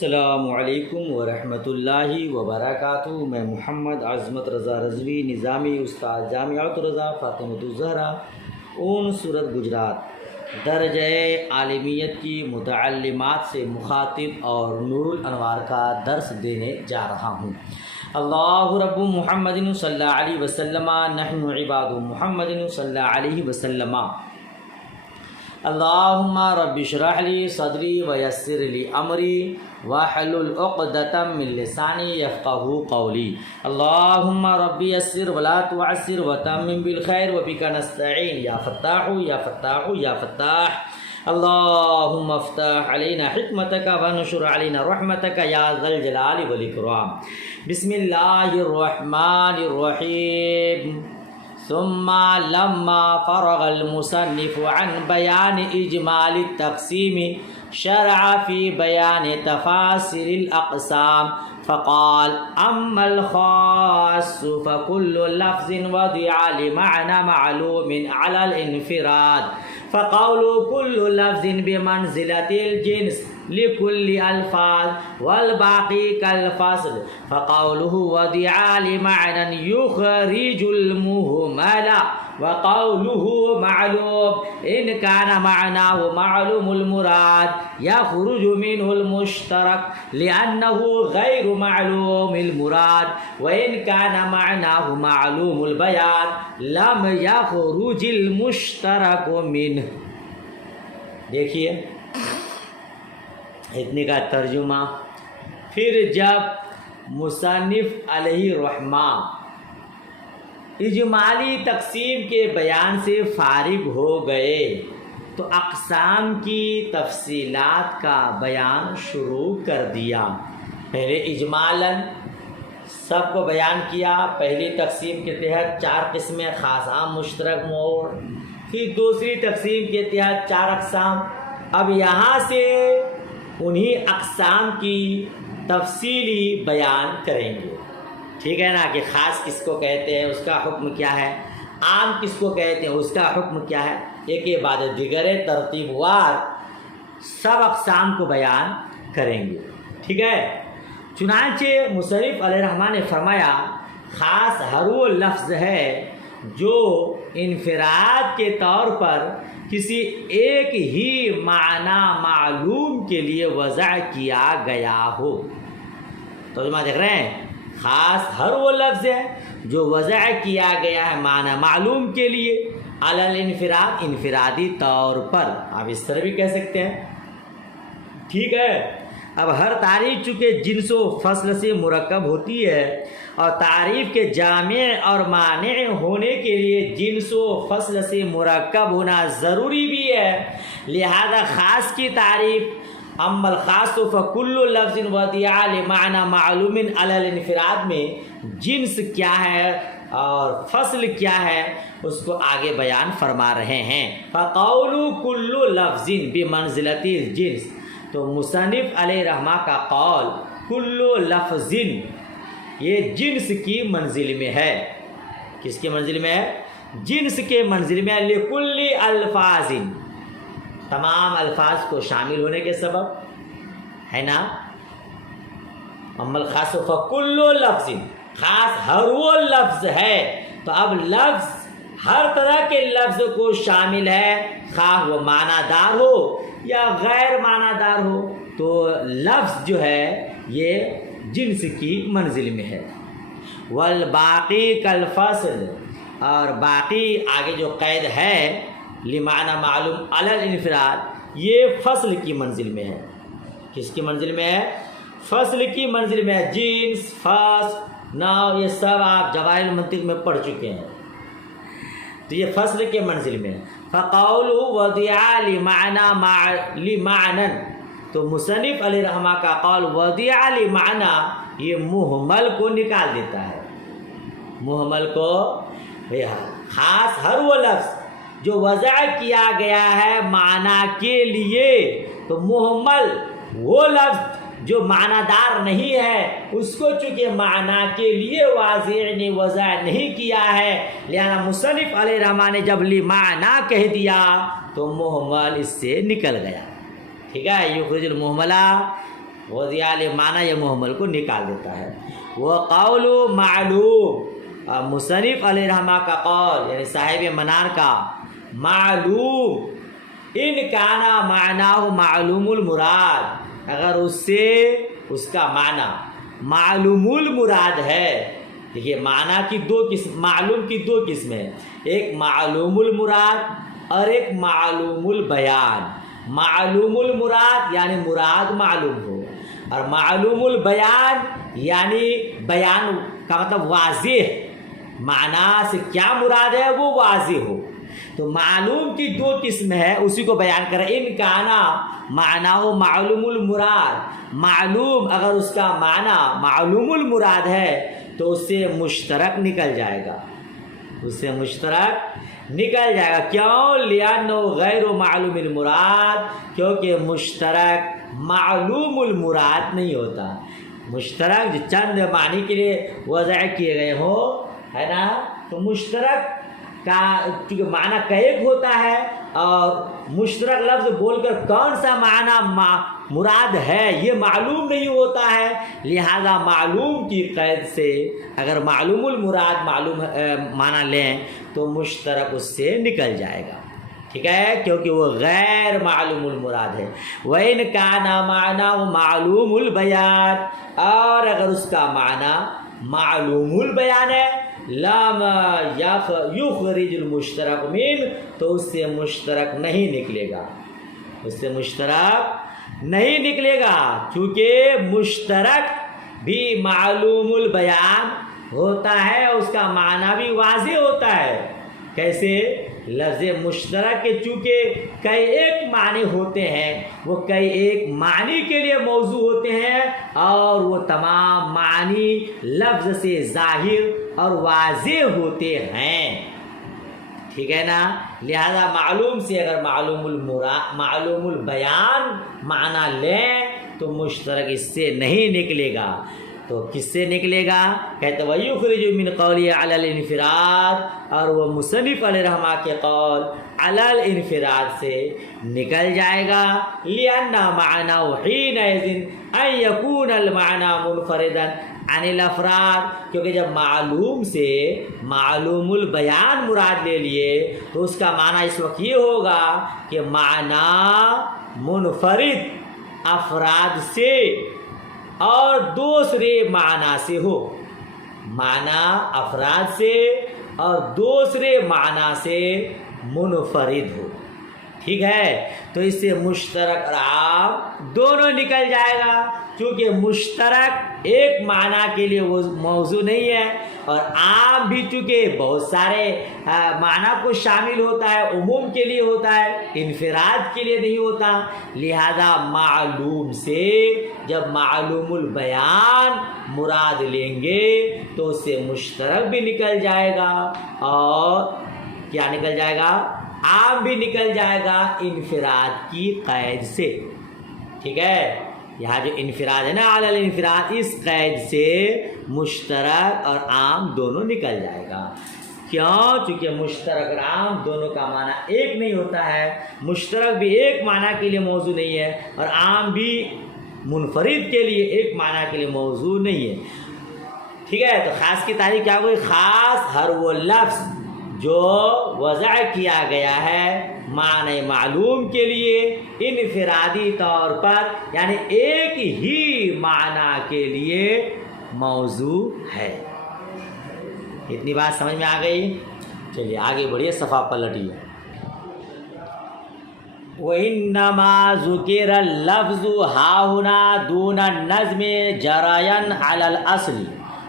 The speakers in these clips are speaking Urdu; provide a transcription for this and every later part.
السلام علیکم ورحمۃ اللہ وبرکاتہ۔ میں محمد عظمت رضا رضوی، نظامی استاد جامعۃ رضا فاطمۃ الزہرا، اون صورت گجرات، درجہ عالمیت کی متعلمات سے مخاطب اور نور الانوار کا درس دینے جا رہا ہوں۔ اللہ رب محمد صلی اللہ علیہ وسلم، نحن عباد محمد صلی اللہ علیہ وسلم۔ اللہم رب اشرح لی صدری ویسر لی امری واحلل عقدۃ من لسانی یفقہوا قولی۔ اللہم رب یسر ولا تعسر وتمم بالخیر وبک نستعین یا فتاح یا فتاح یا فتاح۔ اللہم افتح علینا حکمتک ونشر علینا رحمتک یا ذا الجلال والاکرام۔ بسم اللہ الرحمن الرحیم۔ ثم لما فرغ المصنف عن بیان اجمال التقسیم شرع فی بیان تفاصیل الاقسام فقال اما الخاص فكل لفظ وضع لمعنى معلوم على الانفراد فقول كل لفظ بمنزلة الجنس لكل الفاظ والباقي كالفصل فقوله وضع لمعنى يخرج المهمل وقوله معلوم إن كان معناه معلوم المراد يخرج منه المشترك لأنه غير معلوم المراد وإن كان معناه معلوم البيان لم يخرج المشترك منه۔ دیکھیے اتنے کا ترجمہ۔ پھر جب مصنف علیہ رحمہ اجمالی تقسیم کے بیان سے فارغ ہو گئے تو اقسام کی تفصیلات کا بیان شروع کر دیا۔ پہلے اجمالاً سب کو بیان کیا۔ پہلی تقسیم کے تحت 4 قسمیں، خاص عام مشترک مور۔ پھر دوسری تقسیم کے تحت 4 اقسام۔ اب یہاں سے انہی اقسام کی تفصیلی بیان کریں گے، ٹھیک ہے نا، کہ خاص کس کو کہتے ہیں، اس کا حکم کیا ہے، عام کس کو کہتے ہیں، اس کا حکم کیا ہے، ایک کے بعد دیگر ترتیب وار سب اقسام کو بیان کریں گے، ٹھیک ہے۔ چنانچہ مصنف علیہ الرحمٰن نے فرمایا خاص ہر وہ لفظ ہے جو انفراد کے طور پر کسی ایک ہی معنی معلوم کے لیے وضع کیا گیا ہو۔ ترجمہ دیکھ رہے ہیں، خاص ہر وہ لفظ ہے جو وضع کیا گیا ہے معنی معلوم کے لیے، علی الانفراد، انفرادی طور پر، آپ اس طرح بھی کہہ سکتے ہیں، ٹھیک ہے۔ اب ہر تعریف چونکہ جنس و فصل سے مرکب ہوتی ہے اور تعریف کے جامع اور مانع ہونے کے لیے جنس و فصل سے مرکب ہونا ضروری بھی ہے، لہذا خاص کی تعریف اما الخاص فکل لفظ وضع لمعنى معلوم علی الانفراد میں جنس کیا ہے اور فصل کیا ہے اس کو آگے بیان فرما رہے ہیں۔ فقول کل لفظ بمنزلۃ الجنس، تو مصنف علیہ رحمہ کا قول کل لفظ یہ جنس کی منزل میں ہے۔ کس کی منزل میں ہے؟ جنس کے منزل میں ہے، لکل الفاظ، تمام الفاظ کو شامل ہونے کے سبب ہے نا۔ اما الخاص فکل لفظ، خاص ہر وہ لفظ ہے، تو اب لفظ ہر طرح کے لفظ کو شامل ہے، خواہ وہ معنی دار ہو یا غیر معنی دار ہو، تو لفظ جو ہے یہ جنس کی منزل میں ہے۔ والباقی کالفصل، اور باقی آگے جو قید ہے لمعنی معلوم علی الانفراد، یہ فصل کی منزل میں ہے۔ کس کی منزل میں ہے؟ فصل کی منزل میں ہے۔ جنس، فصل، نوع، یہ سب آپ جوائل المنطق میں پڑھ چکے ہیں، تو یہ فصل کے منزل میں ہے۔ فقول وضع لمعنى، تو مصنف علیہ رحمہ کا قول وضع لمعنى یہ محمل کو نکال دیتا ہے۔ محمل کو، خاص ہر وہ لفظ جو وضع کیا گیا ہے معنی کے لیے، تو محمل وہ لفظ جو معنی دار نہیں ہے اس کو چونکہ معنی کے لیے واضح نے وضع نہیں کیا ہے، لہذا مصنف علیہ رحمٰ نے جب لمعنی کہہ دیا تو محمل اس سے نکل گیا، ٹھیک ہے۔ یخرج المحملہ غزیال معنی یا محمل کو نکال دیتا ہے. وقول معلوم، مصنف علیہ رحمہ کا قول یعنی صاحب منار کا، معلوم ان کانا معناہ معلوم المراد، اگر اس سے اس کا معنی معلوم المراد ہے. دیکھیے معنی کی دو قسم، معلوم کی دو قسمیں، ایک معلوم المراد اور ایک معلوم البیان. معلوم المراد یعنی مراد معلوم ہو، اور معلوم البیان یعنی بیان کا مطلب واضح، معنی سے کیا مراد ہے وہ واضح ہو. تو معلوم کی دو قسم ہے، اسی کو بیان کریں. ان کانا معنی ہو معلوم المراد، معلوم اگر اس کا معنی معلوم المراد ہے تو اس سے مشترک نکل جائے گا، اس سے مشترک نکل جائے گا. کیوں؟ لِأَنَّهُ غیر معلوم المراد، کیونکہ مشترک معلوم المراد نہیں ہوتا. مشترک جو چند معنی کے لیے وضع کیے گئے ہو، ہے نا، تو مشترک کا چونکہ معنی کا ایک ہوتا ہے، اور مشترک لفظ بول کر کون سا معنی مراد ہے یہ معلوم نہیں ہوتا ہے. لہذا معلوم کی قید سے اگر معلوم المراد معلوم معنی لیں تو مشترک اس سے نکل جائے گا. ٹھیک ہے، کیونکہ وہ غیر معلوم المراد ہے. وَإِنْ كَانَ مَعْنَاهُ معلوم البیان، اور اگر اس کا معنی معلوم البیان ہے، لَمْ يُخْرِجُ الْمُشْتَرَكُ مِنْ، تو اس سے مشترک نہیں نکلے گا، اس سے مشترک نہیں نکلے گا. چونکہ مشترک بھی معلوم البیان ہوتا ہے، اس کا معنی بھی واضح ہوتا ہے. کیسے؟ لفظ مشترک کے چونکہ کئی ایک معنی ہوتے ہیں، وہ کئی ایک معنی کے لیے موضوع ہوتے ہیں، اور وہ تمام معنی لفظ سے ظاہر اور واضح ہوتے ہیں. ٹھیک ہے نا. لہذا معلوم سے اگر معلوم البیان معنی لیں تو مشترک اس سے نہیں نکلے گا. تو کس سے نکلے گا؟ کہتے وَيُخْرِجُ مِنْ قَوْلِهِ عَلَى الْانْفِرَادِ، اور وہ مصنف علیہ رحمہ کے قول علی الانفراد سے نکل جائے گا. لِأَنَّ مَعْنَاهُ حِينَئِذٍ أَنْ يَكُونَ الْمَعْنَى مُنْفَرِدًا عَنِ الْأَفْرَادِ، کیونکہ جب معلوم سے معلوم البیان مراد لے لیے تو اس کا معنی اس وقت یہ ہوگا کہ معنی منفرد افراد سے اور دوسرے معنی سے ہو، معنی افراد سے اور دوسرے معنی سے منفرد ہو. ٹھیک ہے، تو اس سے مشترک اور عام دونوں نکل جائے گا. چونکہ مشترک ایک معنی کے لیے وہ موضوع نہیں ہے، اور عام بھی چونکہ بہت سارے معنی کو شامل ہوتا ہے، عموم کے لیے ہوتا ہے، انفراد کے لیے نہیں ہوتا. لہذا معلوم سے جب معلوم البیان مراد لیں گے تو اس سے مشترک بھی نکل جائے گا، اور کیا نکل جائے گا؟ عام بھی نکل جائے گا انفراد کی قید سے. ٹھیک ہے، یہاں جو انفراد ہے نا علی الانفراد، اس قید سے مشترک اور عام دونوں نکل جائے گا. کیوں؟ چونکہ مشترک اور عام دونوں کا معنی ایک نہیں ہوتا ہے. مشترک بھی ایک معنی کے لیے موضوع نہیں ہے، اور عام بھی منفرد کے لیے ایک معنی کے لیے موضوع نہیں ہے. ٹھیک ہے، تو خاص کی تعریف کیا ہوئی؟ خاص ہر وہ لفظ جو وضع کیا گیا ہے معنی معلوم کے لیے انفرادی طور پر، یعنی ایک ہی معنی کے لیے موضوع ہے. اتنی بات سمجھ میں آ گئی؟ چلیے آگے بڑھیے، صفحہ پلٹیے. وَإِنَّمَا ذُكِرَ اللَّفْظُ هَاهُنَا دُونَ النَّظْمِ جَرَيًا عَلَى الْأَصْلِ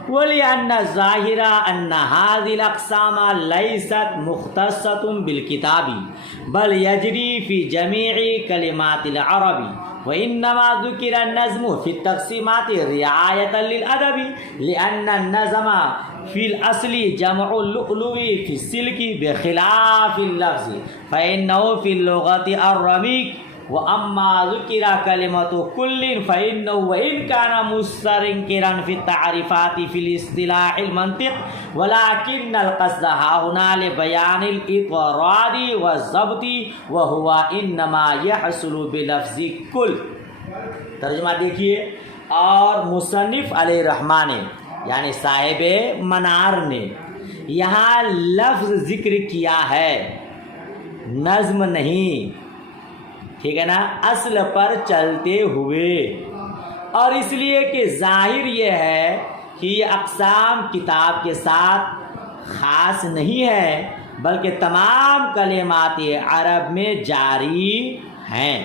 وَلِأَنَّ الظَّاهِرَ أَنَّ هَذِهِ الْأَقْسَامَ لَيْسَتْ مُخْتَصَّةٌ بِالْكِتَابِ بَلْ يَجْرِي فِي جَمِيعِ كَلِمَاتِ الْعَرَبِ وَإِنَّمَا ذُكِرَ النَّظْمُ فِي التَّقْسِيمَاتِ رِعَايَةً لِلْأَدَبِ لِأَنَّ النَّظْمَ فِي الْأَصْلِ جَمْعُ اللُّؤْلُؤِ فِي السِّلْكِ بِخِلَافِ اللَّفْظِ فَإِنَّهُ فِي اللُّغَةِ الرَّمِيقِ وَأَمَّا ذُكِرَ كَلِمَةُ كُلٍّ فَإِنَّهُ وَإِنْ كَانَ مُسْتَنكِرًا فِي التَّعْرِيفَاتِ فِي الِاصْطِلَاحِ الْمَنْطِقِ وَلَكِنَّ الْقَصْدَ هَاهُنَا لِبَيَانِ الْإِطْرَادِ وَالضَّبْطِ وَهُوَ إِنَّمَا يَحْصُلُ بِلَفْظِ كُلٍّ. ترجمہ دیکھیے، اور مصنف علیہ الرحمٰن نے یعنی صاحب منار نے یہاں لفظ ذکر کیا ہے، نظم نہیں، ٹھیک ہے نا، اصل پر چلتے ہوئے، اور اس لیے کہ ظاہر یہ ہے کہ یہ اقسام کتاب کے ساتھ خاص نہیں ہے بلکہ تمام کلمات عرب میں جاری ہیں،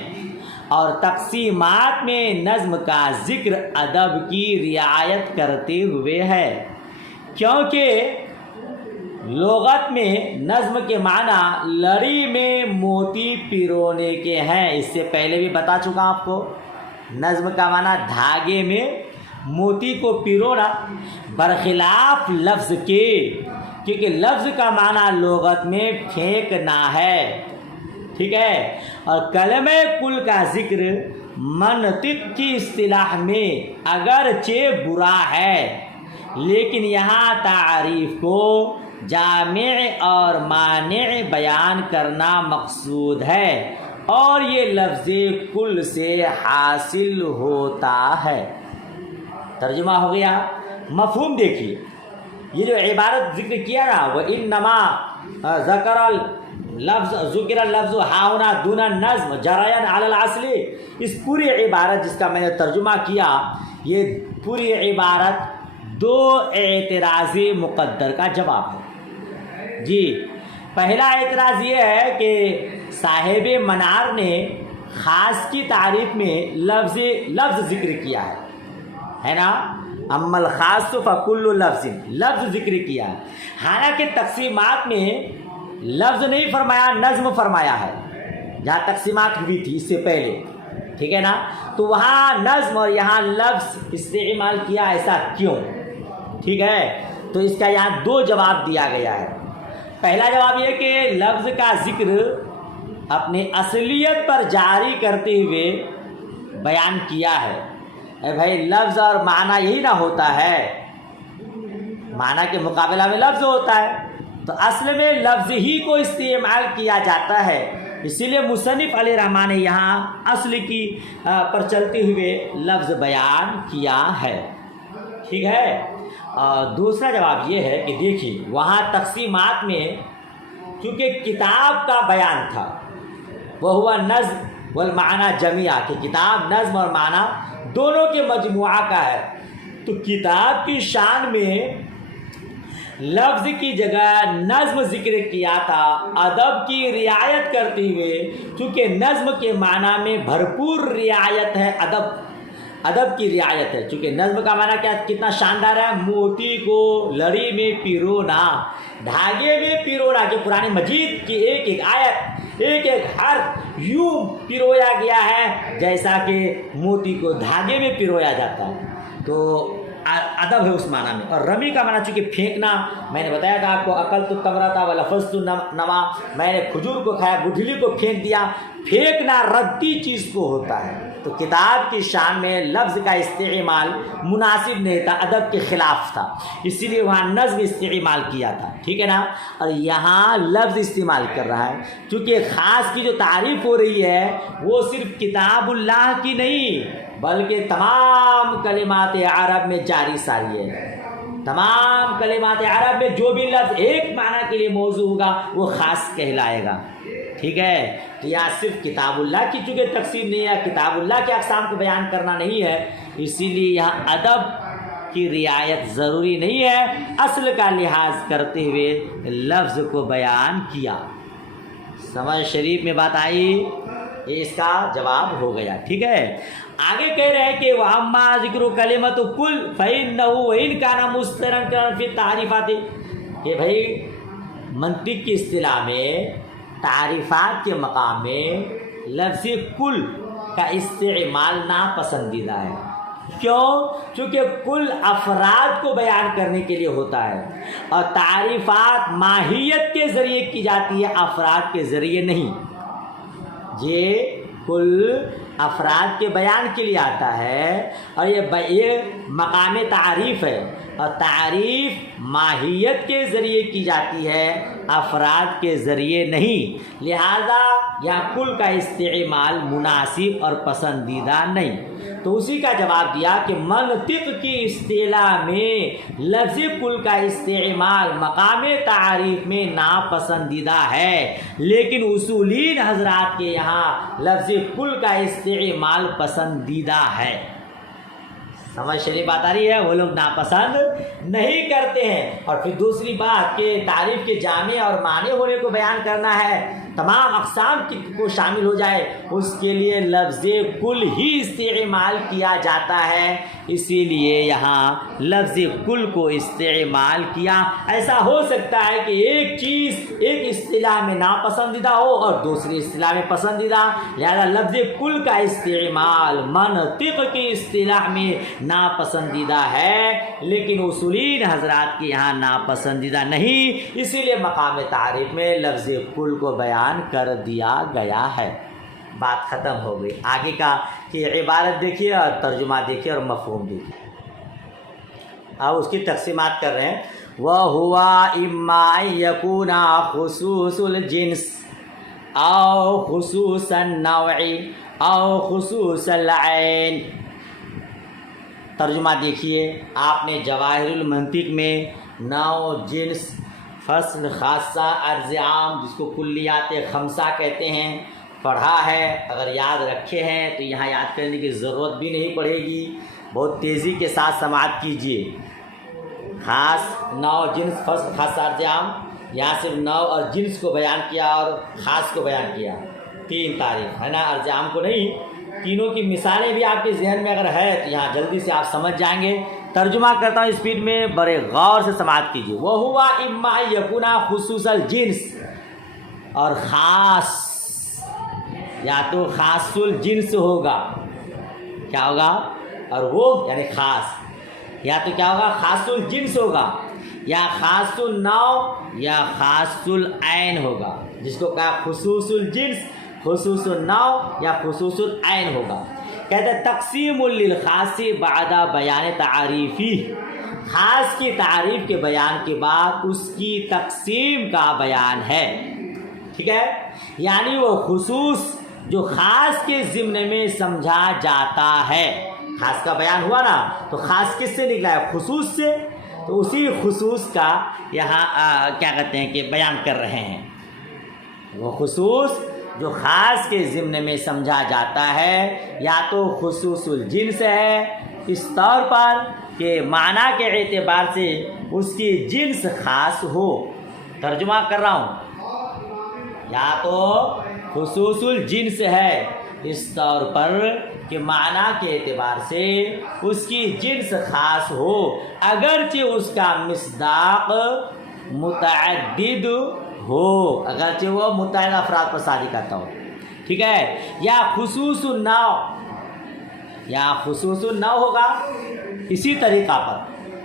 اور تقسیمات میں نظم کا ذکر ادب کی رعایت کرتے ہوئے ہے، کیونکہ لغت میں نظم کے معنی لڑی میں موتی پیرونے کے ہیں۔ اس سے پہلے بھی بتا چکا آپ کو، نظم کا معنی دھاگے میں موتی کو پیرونا، برخلاف لفظ کے، کیونکہ لفظ کا معنی لغت میں پھینکنا ہے، ٹھیک ہے، اور کلمہ کل کا ذکر منطق کی اصطلاح میں اگرچہ برا ہے، لیکن یہاں تعریف کو جامع اور مانع بیان کرنا مقصود ہے، اور یہ لفظ کل سے حاصل ہوتا ہے۔ ترجمہ ہو گیا، مفہوم دیکھیے، یہ جو عبارت ذکر کیا نا، وہ انما ذکر اللفظ ہاؤنا دون النظم جرائن علی الاصل، اس پوری عبارت جس کا میں نے ترجمہ کیا، یہ پوری عبارت دو اعتراضی مقدر کا جواب ہے۔ جی، پہلا اعتراض یہ ہے کہ صاحب منار نے خاص کی تعریف میں لفظ ذکر کیا ہے نا، اما الخاص فکل لفظ ذکر کیا ہے، حالانکہ تقسیمات میں لفظ نہیں فرمایا، نظم فرمایا ہے، جہاں تقسیمات ہوئی تھی اس سے پہلے، ٹھیک ہے نا، تو وہاں نظم اور یہاں لفظ استعمال کیا، ایسا کیوں؟ ٹھیک ہے، تو اس کا یہاں دو جواب دیا گیا ہے۔ پہلا جواب یہ کہ لفظ کا ذکر اپنی اصلیت پر جاری کرتے ہوئے بیان کیا ہے۔ اے بھائی، لفظ اور معنی یہی نہ ہوتا ہے، معنی کے مقابلہ میں لفظ ہوتا ہے، تو اصل میں لفظ ہی کو استعمال کیا جاتا ہے، اسی لیے مصنف علیہ الرحمٰن نے یہاں اصل کی پر چلتے ہوئے لفظ بیان کیا ہے، ٹھیک ہے۔ دوسرا جواب یہ ہے کہ دیکھیے، وہاں تقسیمات میں چونکہ کتاب کا بیان تھا، وہ ہوا نظم والمعنی جميعا، کہ کتاب نظم اور معنی دونوں کے مجموعہ کا ہے، تو کتاب کی شان میں لفظ کی جگہ نظم ذکر کیا تھا، ادب کی رعایت کرتے ہوئے، چونکہ نظم کے معنی میں بھرپور رعایت ہے، ادب کی رعایت ہے، چونکہ نظم کا معنی کیا، کتنا شاندار ہے، موتی کو لڑی میں پیرونا، دھاگے میں پیرونا، کہ قرآن مجید کی ایک ایک آیت، ایک ایک حرف یوں پیرویا گیا ہے جیسا کہ موتی کو دھاگے میں پیرویا جاتا ہے، تو ادب ہے اس معنی میں۔ اور رمی کا معنی چونکہ پھینکنا، میں نے بتایا تھا آپ کو، اکلت التمرۃ ولفظت النوا، میں نے کھجور کو کھایا، گٹھلی کو پھینک دیا، پھینکنا ردی چیز کو ہوتا ہے، تو کتاب کی شان میں لفظ کا استعمال مناسب نہیں تھا، ادب کے خلاف تھا، اسی لیے وہاں نظم استعمال کیا تھا، ٹھیک ہے نا، اور یہاں لفظ استعمال کر رہا ہے، چونکہ خاص کی جو تعریف ہو رہی ہے وہ صرف کتاب اللہ کی نہیں بلکہ تمام کلمات عرب میں جاری ساری ہے، تمام کلمات عرب میں جو بھی لفظ ایک معنی کے لیے موضوع ہوگا وہ خاص کہلائے گا، ٹھیک ہے۔ تو یہاں صرف کتاب اللہ کی چونکہ تقسیم نہیں ہے، کتاب اللہ کے اقسام کو بیان کرنا نہیں ہے، اسی لیے یہاں ادب کی رعایت ضروری نہیں ہے، اصل کا لحاظ کرتے ہوئے لفظ کو بیان کیا۔ سمجھ شریف میں بات آئی، یہ اس کا جواب ہو گیا، ٹھیک ہے۔ آگے کہہ رہے ہیں کہ وَأَمَّا ذِكْرُ كَلِمَةُ كُلْ فَإِنَّهُ وَإِنْ كَانَ مُسْتَنْكَرًا فِي التَّعْرِيفَاتِ، کہ بھائی منطق کی اصطلاح میں تعریفات کے مقام میں لفظ کل کا استعمال ناپسندیدہ ہے، کیوں؟ چونکہ کل افراد کو بیان کرنے کے لیے ہوتا ہے، اور تعریفات ماہیت کے ذریعے کی جاتی ہے، افراد کے ذریعے نہیں، یہ کل افراد کے بیان کے لیے آتا ہے، اور یہ مقام تعریف ہے، اور تعریف ماہیت کے ذریعے کی جاتی ہے، افراد کے ذریعے نہیں، لہذا یہاں کل کا استعمال مناسب اور پسندیدہ نہیں۔ تو اسی کا جواب دیا کہ منطق کی اصطلاح میں لفظ کل کا استعمال مقام تعریف میں ناپسندیدہ ہے، لیکن اصولین حضرات کے یہاں لفظ کل کا استعمال پسندیدہ ہے۔ سمجھ شریف بات آ رہی ہے؟ وہ لوگ ناپسند نہیں کرتے ہیں۔ اور پھر دوسری بات کہ تعریف کے جامع اور معنی ہونے کو بیان کرنا ہے، تمام اقسام کو شامل ہو جائے، اس کے لیے لفظ کل ہی استعمال کیا جاتا ہے، اسی لیے یہاں لفظ کل کو استعمال کیا۔ ایسا ہو سکتا ہے کہ ایک چیز ایک اصطلاح میں ناپسندیدہ ہو اور دوسری اصطلاح میں پسندیدہ، لہذا لفظ کل کا استعمال منطق کی اصطلاح میں ناپسندیدہ ہے، لیکن اصولین حضرات کے یہاں ناپسندیدہ نہیں، اسی لیے مقام تعریف میں لفظ کل کو بیان کر دیا گیا ہے۔ بات ختم ہو گئی۔ آگے کا کہ عبارت دیکھیے اور ترجمہ دیکھیے اور مفہوم دیکھیے۔ اب اس کی تقسیمات کر رہے ہیں۔ وَهُوَ إِمَّا أَن يَكُونَ خُصُوصُ الْجِنْسِ أَوْ خُصُوصَ النَّوْعِ أَوْ خُصُوصَ الْعَيْنِ۔ ترجمہ دیکھیے، آپ نے جواہر المنطق میں نوع، جنس، فصل، خاصہ، عرض عام، جس کو کلیات خمسہ کہتے ہیں، پڑھا ہے۔ اگر یاد رکھے ہیں تو یہاں یاد کرنے کی ضرورت بھی نہیں پڑے گی، بہت تیزی کے ساتھ سماعت کیجیے۔ خاص، نوع، جنس، فصل، خاصہ، عرض عام، یہاں صرف نوع اور جنس کو بیان کیا اور خاص کو بیان کیا، تین تعریف ہے نا، عرض عام کو نہیں۔ تینوں کی مثالیں بھی آپ کے ذہن میں اگر ہے تو یہاں جلدی سے آپ سمجھ جائیں گے۔ ترجمہ کرتا ہوں اسپیڈ میں، بڑے غور سے سماعت کیجیے۔ وَهُوَ إِمَّا أَن يَكُونَ خُصُوصَ الْجِنْسِ، اور خاص یا تو خاص الجنس ہوگا، کیا ہوگا؟ اور وہ یعنی خاص، یا تو کیا ہوگا؟ خاص الجنس ہوگا، یا خاص النوع، یا خاص العین ہوگا، جس کو کہا خصوص الجنس، خصوص النوع یا خصوص العین ہوگا۔ کہتے ہیں تقسیم للخاص بعد بیان تعریفی، خاص کی تعریف کے بیان کے بعد اس کی تقسیم کا بیان ہے، ٹھیک ہے؟ یعنی وہ خصوص جو خاص کے ضمن میں سمجھا جاتا ہے، خاص کا بیان ہوا نا، تو خاص کس سے نکلا ہے؟ خصوص سے، تو اسی خصوص کا یہاں کیا کہتے ہیں کہ بیان کر رہے ہیں۔ وہ خصوص جو خاص کے ضمن میں سمجھا جاتا ہے، یا تو خصوص الجنس ہے، اس طور پر کہ معنی کے اعتبار سے اس کی جنس خاص ہو۔ ترجمہ کر رہا ہوں، یا تو خصوص الجنس ہے اس طور پر کہ معنی کے اعتبار سے اس کی جنس خاص ہو، اگرچہ اس کا مصداق متعدد ہو، اگرچہ وہ متعدد افراد پر صادق کرتا ہو، ٹھیک ہے؟ یا خصوص النوع، یا خصوص النوع ہوگا اسی طریقہ پر،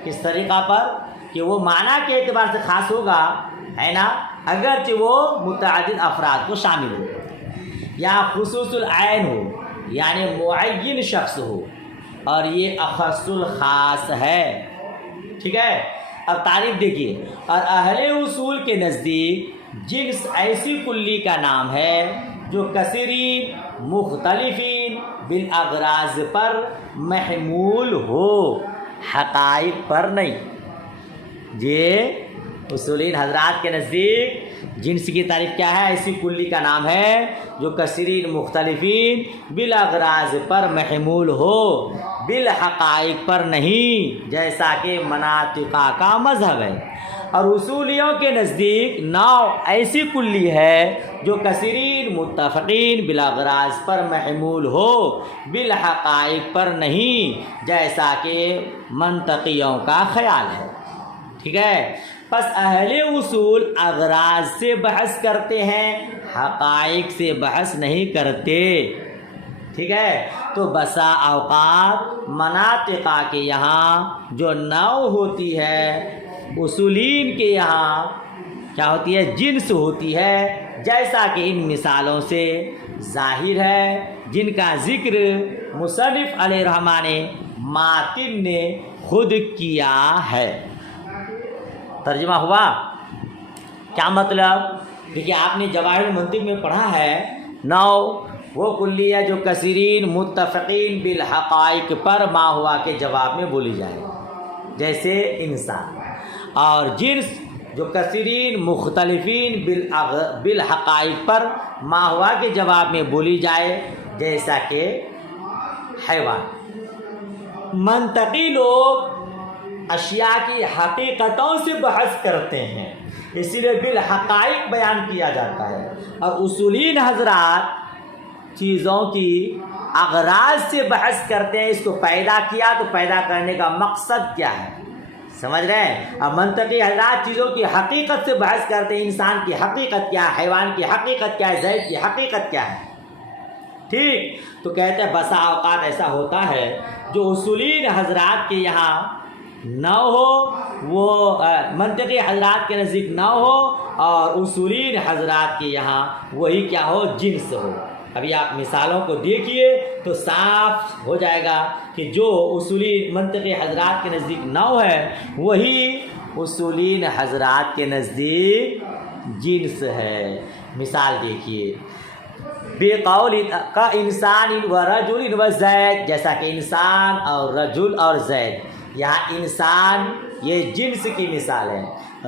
کس طریقہ پر کہ وہ معنی کے اعتبار سے خاص ہوگا، ہے نا، اگرچہ وہ متعدد افراد کو شامل ہو۔ یا خصوص العین ہو، یعنی معین شخص ہو، اور یہ اخص الخاص ہے، ٹھیک ہے؟ اب تعریف دیکھیے۔ اور اہل اصول کے نزدیک جنس ایسی کلی کا نام ہے جو کثیرین مختلفین بالاغراض پر محمول ہو، حقائق پر نہیں۔ یہ اصولین حضرات کے نزدیک جنس کی تعریف کیا ہے؟ ایسی کلی کا نام ہے جو کثیرین مختلفین بالاغراض پر محمول ہو، بالحقائق پر نہیں، جیسا کہ مناطقہ کا مذہب ہے۔ اور اصولیوں کے نزدیک نوع ایسی کلی ہے جو کثیرین متفقین بالاغراض پر محمول ہو، بالحقائق پر نہیں، جیسا کہ منطقیوں کا خیال ہے، ٹھیک ہے؟ پس اہل اصول اغراض سے بحث کرتے ہیں، حقائق سے بحث نہیں کرتے، ٹھیک ہے؟ تو بسا اوقات مناطقہ کے یہاں جو نوع ہوتی ہے، اصولین کے یہاں کیا ہوتی ہے؟ جنس ہوتی ہے، جیسا کہ ان مثالوں سے ظاہر ہے، جن کا ذکر مصنف علیہ الرحمٰن ماتن نے خود کیا ہے۔ ترجمہ ہوا؟ کیا مطلب؟ دیکھیے، آپ نے جواہر المنطق میں پڑھا ہے نوع، وہ کلیہ جو کثیرین متفقین بالحقائق پر ما ہوا کے جواب میں بولی جائے، جیسے انسان، اور جنس جو کثیرین مختلفین بالحقائق پر ما ہوا کے جواب میں بولی جائے، جیسا کہ حیوان۔ منطقی لوگ اشیاء کی حقیقتوں سے بحث کرتے ہیں، اسی لیے بالحقائق بیان کیا جاتا ہے، اور اصولین حضرات چیزوں کی اغراض سے بحث کرتے ہیں، اس کو پیدا کیا تو پیدا کرنے کا مقصد کیا ہے، سمجھ رہے ہیں؟ اب منطقی حضرات چیزوں کی حقیقت سے بحث کرتے ہیں، انسان کی حقیقت کیا ہے، حیوان کی حقیقت کیا ہے، زید کی حقیقت کیا ہے، ٹھیک؟ تو کہتے ہیں بسا اوقات ایسا ہوتا ہے جو اصولین حضرات کے یہاں نہ ہو، وہ منطقی حضرات کے نزدیک نہ ہو، اور اصولین حضرات کے یہاں وہی کیا ہو، جنس ہو۔ ابھی آپ مثالوں کو دیکھیے تو صاف ہو جائے گا کہ جو اصولین منطقی حضرات کے نزدیک نہ ہے وہی اصولین حضرات کے نزدیک جنس ہے۔ مثال دیکھیے، بقول کا انسان و رجل و زید، جیسا کہ انسان اور رجل اور زید، یہاں انسان یہ جنس کی مثال ہے،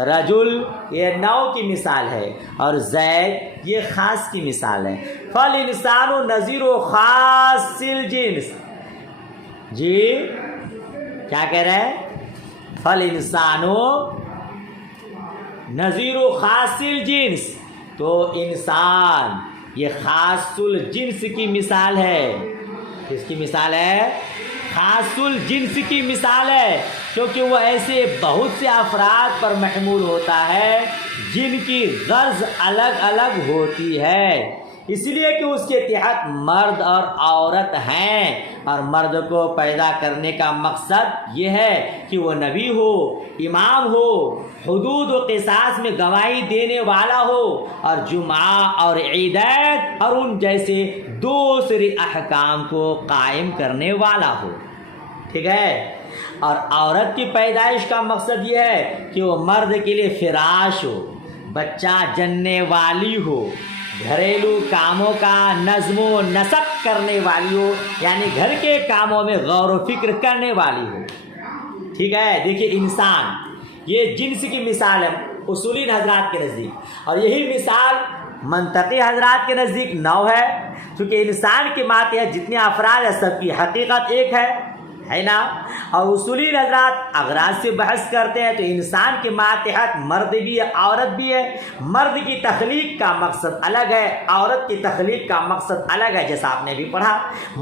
رجل یہ نوع کی مثال ہے، اور زید یہ خاص کی مثال ہے۔ فالانسان نظیر و خاص الجنس، جی کیا کہہ رہے ہیں؟ فالانسان نظیر و خاص الجنس، تو انسان یہ خاص الجنس کی مثال ہے۔ کس کی مثال ہے؟ خاص الجنس کی مثال ہے، کیونکہ وہ ایسے بہت سے افراد پر محمول ہوتا ہے جن کی غرض الگ الگ ہوتی ہے، اس لیے کہ اس کے تحت مرد اور عورت ہیں، اور مرد کو پیدا کرنے کا مقصد یہ ہے کہ وہ نبی ہو، امام ہو، حدود و قصاص میں گواہی دینے والا ہو، اور جمعہ اور عیدین اور ان جیسے دوسرے احکام کو قائم کرنے والا ہو، ٹھیک ہے؟ اور عورت کی پیدائش کا مقصد یہ ہے کہ وہ مرد کے لیے فراش ہو، بچہ جننے والی ہو، گھریلو کاموں کا نظم و نسق کرنے والی ہو، یعنی گھر کے کاموں میں غور و فکر کرنے والی ہو، ٹھیک ہے؟ دیکھیے انسان یہ جنس کی مثال ہے اصولین حضرات کے نزدیک، اور یہی مثال منطقی حضرات کے نزدیک نو ہے، کیونکہ انسان کے ماتحت جتنے افراد ہیں سب کی حقیقت ایک ہے نا؟ اور اصولین حضرات اغراض سے بحث کرتے ہیں، تو انسان کے ماتحت مرد بھی ہے، عورت بھی ہے، مرد کی تخلیق کا مقصد الگ ہے، عورت کی تخلیق کا مقصد الگ ہے، جیسا آپ نے بھی پڑھا،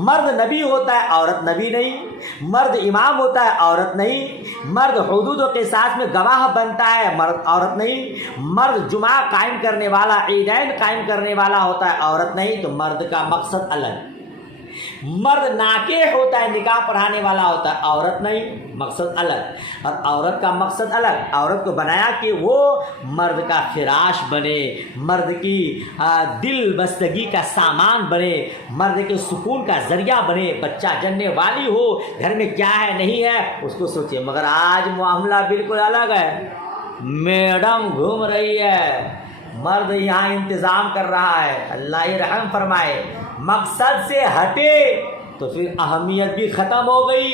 مرد نبی ہوتا ہے، عورت نبی نہیں، مرد امام ہوتا ہے، عورت نہیں، مرد حدود و قصاص میں گواہ بنتا ہے، مرد عورت نہیں، مرد جمعہ قائم کرنے والا، عیدین قائم کرنے والا ہوتا ہے، عورت نہیں، تو مرد کا مقصد الگ، مرد ناکح ہوتا ہے، نکاح پڑھانے والا ہوتا ہے، عورت نہیں، مقصد الگ، اور عورت کا مقصد الگ، عورت کو بنایا کہ وہ مرد کا فراش بنے، مرد کی دل بستگی کا سامان بنے، مرد کے سکون کا ذریعہ بنے، بچہ جننے والی ہو، گھر میں کیا ہے نہیں ہے اس کو سوچے۔ مگر آج معاملہ بالکل الگ ہے، میڈم گھوم رہی ہے، مرد یہاں انتظام کر رہا ہے، اللہ ہی رحم فرمائے، مقصد سے ہٹے تو پھر اہمیت بھی ختم ہو گئی۔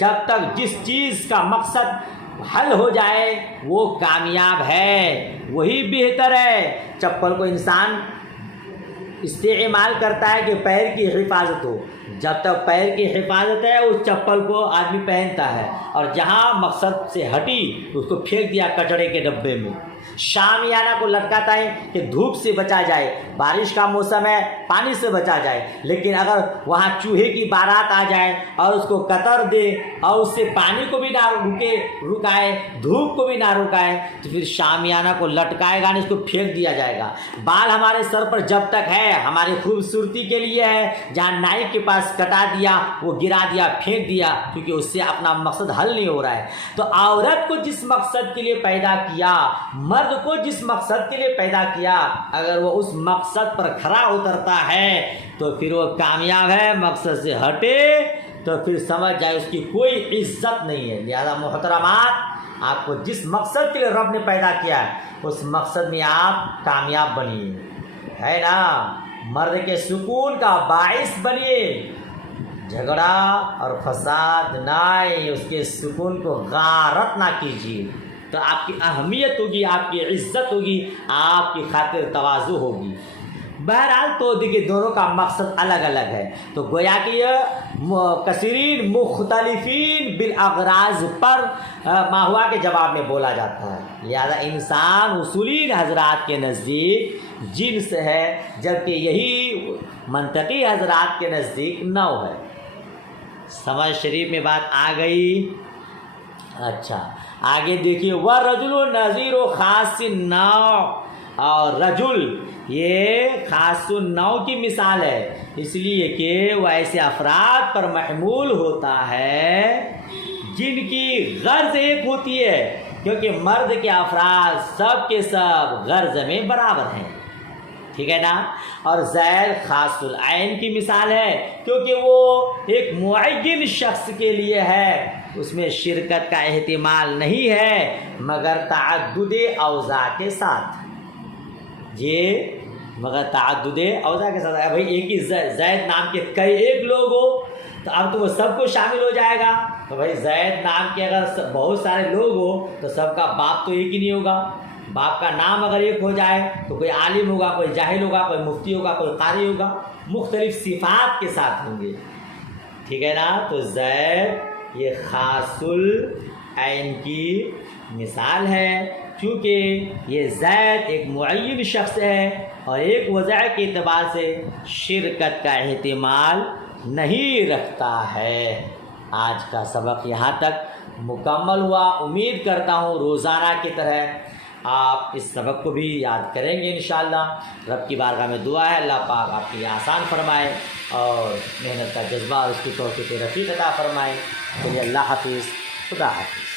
جب تک جس چیز کا مقصد حل ہو جائے وہ کامیاب ہے، وہی بہتر ہے۔ چپل کو انسان استعمال کرتا ہے کہ پیر کی حفاظت ہو، جب تک پیر کی حفاظت ہے اس چپل کو آدمی پہنتا ہے، اور جہاں مقصد سے ہٹی تو اس کو پھینک دیا کچڑے کے ڈبے میں۔ شامیانہ کو لٹکاتا ہے کہ دھوپ سے بچا جائے، بارش کا موسم ہے پانی سے بچا جائے، لیکن اگر وہاں چوہے کی بارات آ جائے اور اس کو قطر دے اور اس سے پانی کو بھی نہ رکائے، دھوپ کو بھی نہ رکائے، تو پھر شامیانہ کو لٹکائے گا نہیں، اس کو پھینک دیا جائے گا۔ بال ہمارے سر پر جب تک ہے ہماری خوبصورتی کے لیے ہے، جہاں نائی کے پاس کٹا دیا وہ گرا دیا پھینک دیا، کیونکہ اس سے اپنا مقصد حل نہیں ہو رہا ہے۔ تو عورت کو جس مقصد کے لیے پیدا کیا، مرد کو جس مقصد کے لیے پیدا کیا، اگر وہ اس مقصد پر کھرا اترتا ہے تو پھر وہ کامیاب ہے، مقصد سے ہٹے تو پھر سمجھ جائے اس کی کوئی عزت نہیں ہے۔ لہذا محترمات، آپ کو جس مقصد کے لیے رب نے پیدا کیا ہے اس مقصد میں آپ کامیاب بنیے، ہے نا؟ مرد کے سکون کا باعث بنیے، جھگڑا اور فساد نہ آئے، اس کے سکون کو غارت نہ کیجیے، تو آپ کی اہمیت ہوگی، آپ کی عزت ہوگی، آپ کی خاطر تواضع ہوگی۔ بہرحال تو دیکھیے دونوں کا مقصد الگ الگ ہے، تو گویا کہ یہ کثیرین مختلفین بالاغراض پر ماہوا کے جواب میں بولا جاتا ہے۔ لہذا انسان اصولین حضرات کے نزدیک جنس ہے، جبکہ یہی منطقی حضرات کے نزدیک نوع ہے۔ سمجھ شریف میں بات آ گئی؟ اچھا آگے دیکھیے، وَرَجُلٌ نَظِيرُ خاص النوع، اور رجل یہ خاص النوع کی مثال ہے، اس لیے کہ وہ ایسے افراد پر محمول ہوتا ہے جن کی غرض ایک ہوتی ہے، کیونکہ مرد کے افراد سب کے سب غرض میں برابر ہیں، ٹھیک ہے نا۔ اور زید خاص العین کی مثال ہے، کیونکہ وہ ایک معین شخص کے لیے ہے، اس میں شرکت کا احتمال نہیں ہے مگر تعدد اوضاع کے ساتھ، یہ مگر تعدد اوضاع کے ساتھ ہے۔ بھائی ایک ہی زید نام کے کئی ایک لوگ ہو تو اب تو وہ سب کو شامل ہو جائے گا، تو بھائی زید نام کے اگر بہت سارے لوگ ہو تو سب کا باپ تو ایک ہی نہیں ہوگا، باپ کا نام اگر ایک ہو جائے تو کوئی عالم ہوگا، کوئی جاہل ہوگا، کوئی مفتی ہوگا، کوئی قاری ہوگا، مختلف صفات کے ساتھ ہوں گے، ٹھیک ہے نا۔ تو زید یہ خاص العین کی مثال ہے، چونکہ یہ زید ایک معین شخص ہے اور ایک وضع کے اعتبار سے شرکت کا احتمال نہیں رکھتا ہے۔ آج کا سبق یہاں تک مکمل ہوا، امید کرتا ہوں روزانہ کی طرح آپ اس سبق کو بھی یاد کریں گے انشاءاللہ۔ رب کی بارگاہ میں دعا ہے اللہ پاک آپ کے لیے آسان فرمائے اور محنت کا جذبہ اور اس کی توفیق رفیق عطا فرمائے۔ چلیے اللہ حافظ، خدا حافظ۔